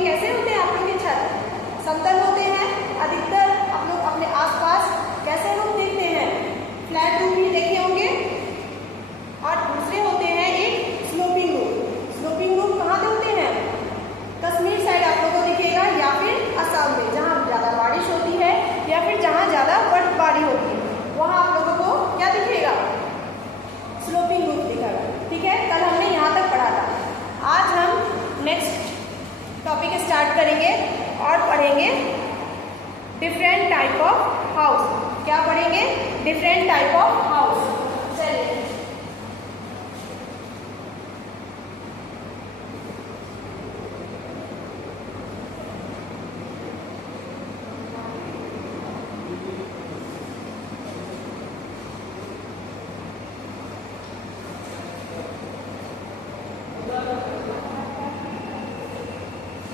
के कैसे होते हैं आप लोग के छत? समतल होते हैं। अधिकतर आप लोग अपने आसपास कैसे रूफ देखते हैं? फ्लैट रूफ ही देखे होंगे। और दूसरे होते हैं एक स्लोपिंग रूफ। स्लोपिंग रूफ कहाँ पे होते हैं? कश्मीर साइड आप लोगों को दिखेगा, या फिर असम में जहाँ ज़्यादा बारिश होती है, या फिर जहाँ ज़्यादा बर्फबारी होती है, वहाँ आप लोगों को क्या दिखेगा? स्लोपिंग रूफ दिखेगा। ठीक है, कल हमने यहाँ तक पढ़ा था। आज हम नेक्स्ट टॉपिक स्टार्ट करेंगे और पढ़ेंगे डिफरेंट टाइप ऑफ हाउस। क्या पढ़ेंगे? Different type of house. चलिए,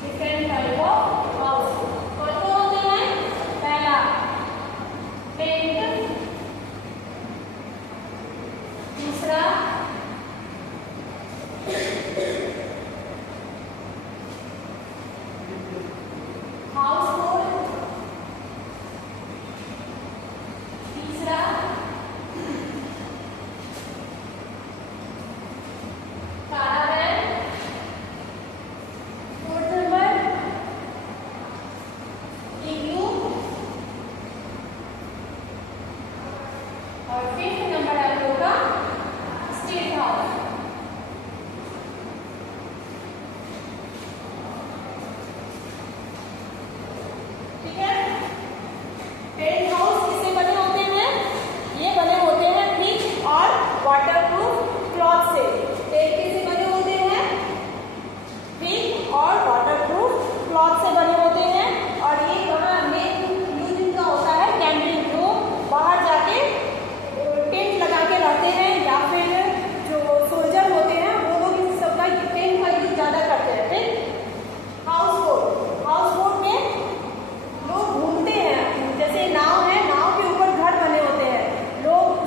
डिफरेंट टाइप ऑफ हाउस कौन कौन होते हैं? पहला टेंट, दूसरा हाउस बोट, तीसरा कारावैन, फोर्थ नंबर इग्लू, और फिफ्थ नंबर आप लोगों का स्टेट हाउस। ठीक है, टेंट हाउस किससे बने होते हैं? ये बने होते हैं थिक और वाटरप्रूफ क्लॉथ से। टेंट किससे बने होते हैं? थिक और वाटरप्रूफ क्लॉथ से बने होते हैं। और ये कहाँ मेन यूज इनका होता है? कैंपिंग, जो बाहर जाके टेंट लगा के रहते हैं, या फिर जो सोल्जर होते हैं वो लोग इन सब का टेंट का यूज ज़्यादा करते हैं। फिर हाउस बोट, हाउस बोट में लोग घूमते हैं, जैसे नाव है, नाव के ऊपर घर बने होते हैं, लोग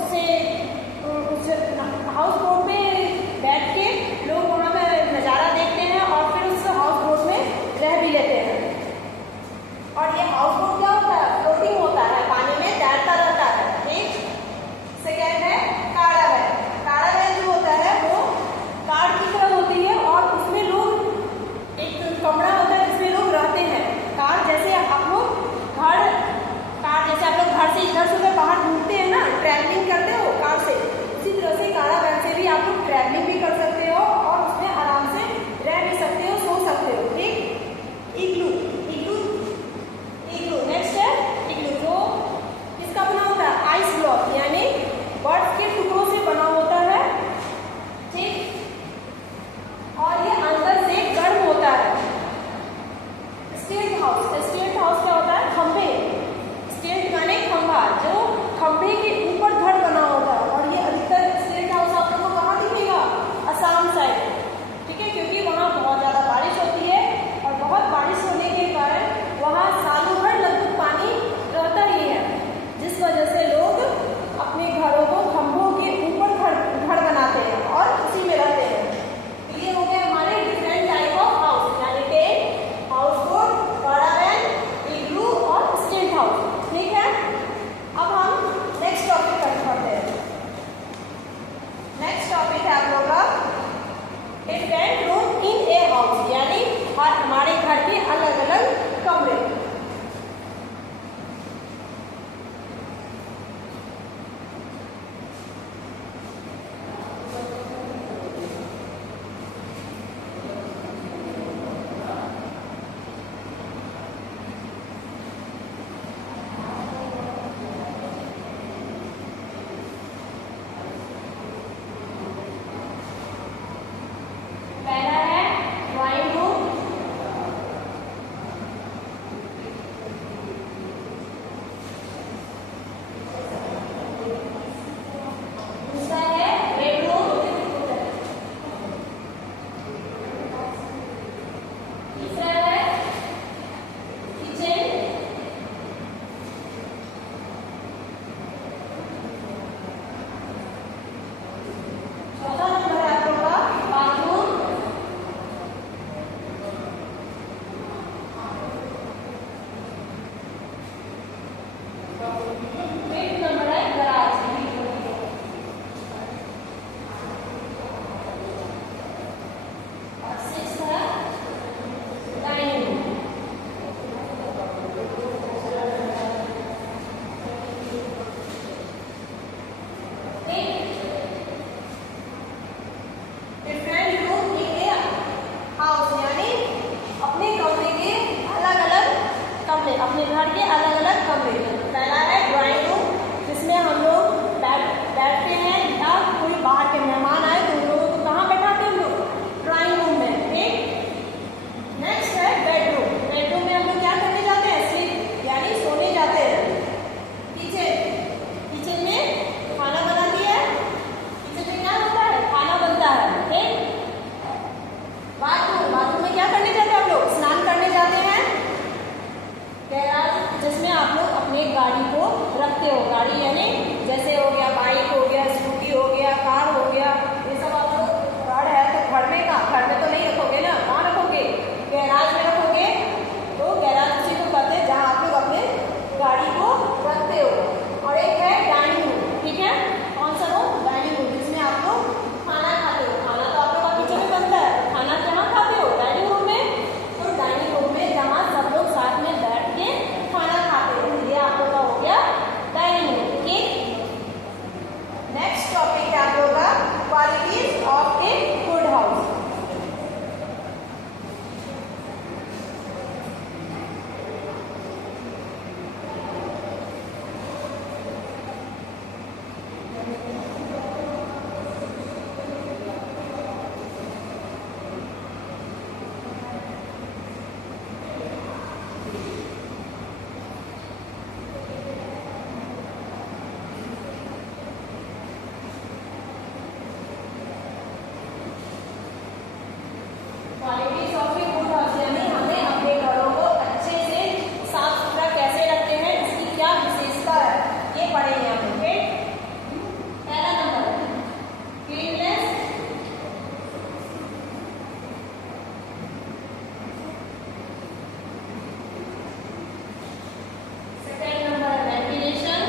घर के अलग अलग कमरे। पहला है ड्राइंग रूम, जिसमें हम लोग बैठते हैं, या कोई बाहर के मेहमान आए तो उन लोगों को कहाँ बैठाते हैं हम लोग? ड्राइंग रूम में। ठीक। नेक्स्ट है बेडरूम। बेडरूम में हम लोग क्या करने जाते हैं? स्लीप यानी सोने जाते हैं। किचन में खाना बनाती है। किचन में क्या होता है? खाना बनता है। ठीक। बाथरूम में क्या करने जाते हैं हम लोग? स्नान करने जाते हैं। गैराज, जिसमें आप लोग अपने गाड़ी को रखते हो। गाड़ी यानी जैसे हो गया बाइक हो गया, स्कूटी हो गया, कार हो गया, ये सब आप लोग घर है तो घर में घर में तो नहीं रखोगे ना, कहाँ रखोगे? गैराज में रखोगे। तो गैराज उसी को कहते हैं जहाँ आप लोग अपने गाड़ी को रखते हो। और एक है डाइनिंग रूम। ठीक है, कौन सा रूम? डाइनिंग रूम, जिसमें आप लोग खाना खाते हो। खाना तो आप लोग का किचन में बनता है, खाना कहाँ खाते हो? डाइनिंग रूम में। तो डाइनिंग रूम में जहाँ सब लोग साथ में बैठ के खाना खाते हो, ये आप लोग का हो गया डाइनिंग रूम। ठीक। नेक्स्ट टॉपिक है आप लोग का qualities of a good house. Qualities of a good house यानी हमें अपने घरों को अच्छे से साफ सुथरा कैसे रखते हैं, इसकी क्या विशेषता है, ये पढ़ेंगे हम। पहला number cleanness, second number ventilation,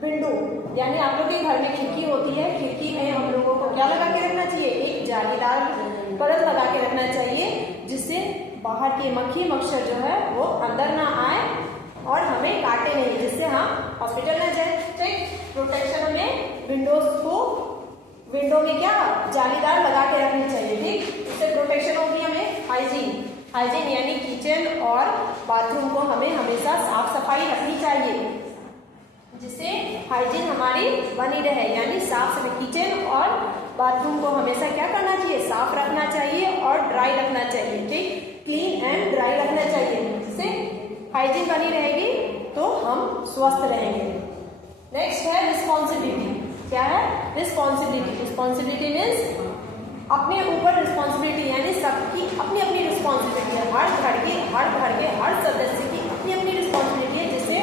window यानी आप लोग के घर में खिड़की होती है, खिड़की में हम लोगों को क्या लगा के रखना चाहिए? एक जालीदार परत लगा के रखना चाहिए, जिससे बाहर के मक्खी मच्छर जो है वो अंदर ना आए और हमें काटे नहीं, जिससे हम हॉस्पिटल न जाए। ठीक, प्रोटेक्शन हमें विंडो में क्या जालीदार लगा के रखनी चाहिए। ठीक, इससे प्रोटेक्शन होगी हमें। हाइजीन यानी किचन और बाथरूम को हमें हमेशा साफ सफाई रखनी चाहिए, जिससे हाइजीन हमारी बनी रहे, यानी साफ सफाई। किचन और बाथरूम को हमेशा क्या करना चाहिए? साफ रखना चाहिए और ड्राई रखना चाहिए। ठीक, क्लीन एंड ड्राई रखना चाहिए, जिससे हाइजीन बनी रहेगी तो हम स्वस्थ रहेंगे। नेक्स्ट है रिस्पॉन्सिबिलिटी। क्या है? रिस्पॉन्सिबिलिटी मीन्स अपने ऊपर रिस्पॉन्सिबिलिटी, यानी सबकी अपनी अपनी रिस्पॉन्सिबिलिटी है। हर घर के हर सदस्य की अपनी अपनी रिस्पॉन्सिबिलिटी है, जिससे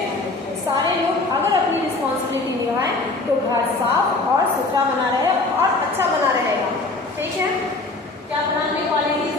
सारे लोग अगर अपनी रिस्पॉन्सिबिलिटी निभाएं तो घर साफ और सुथरा बना रहे और अच्छा बना रहेगा। ठीक है, क्या बनाने क्वालिटी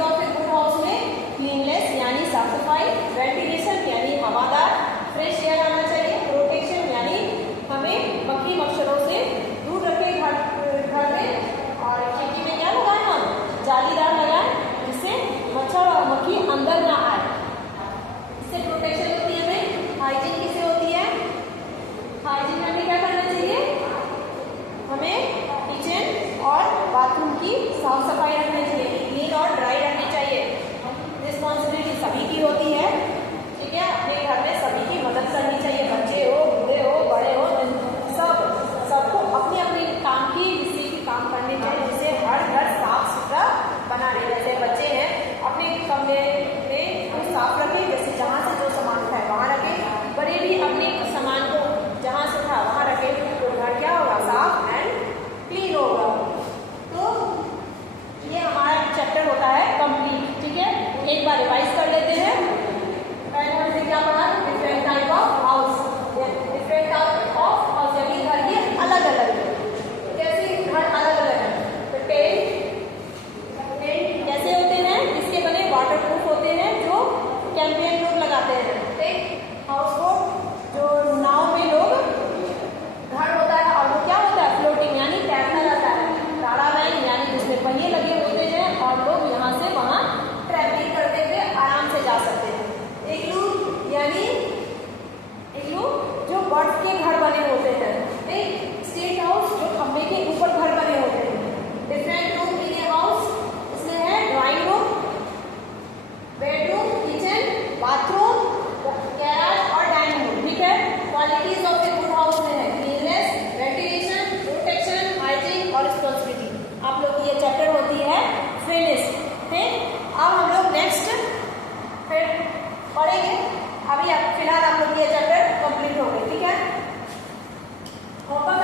अभी फिलहाल आप लोग ये चैप्टर कंप्लीट हो गए, ठीक है। होमवर्क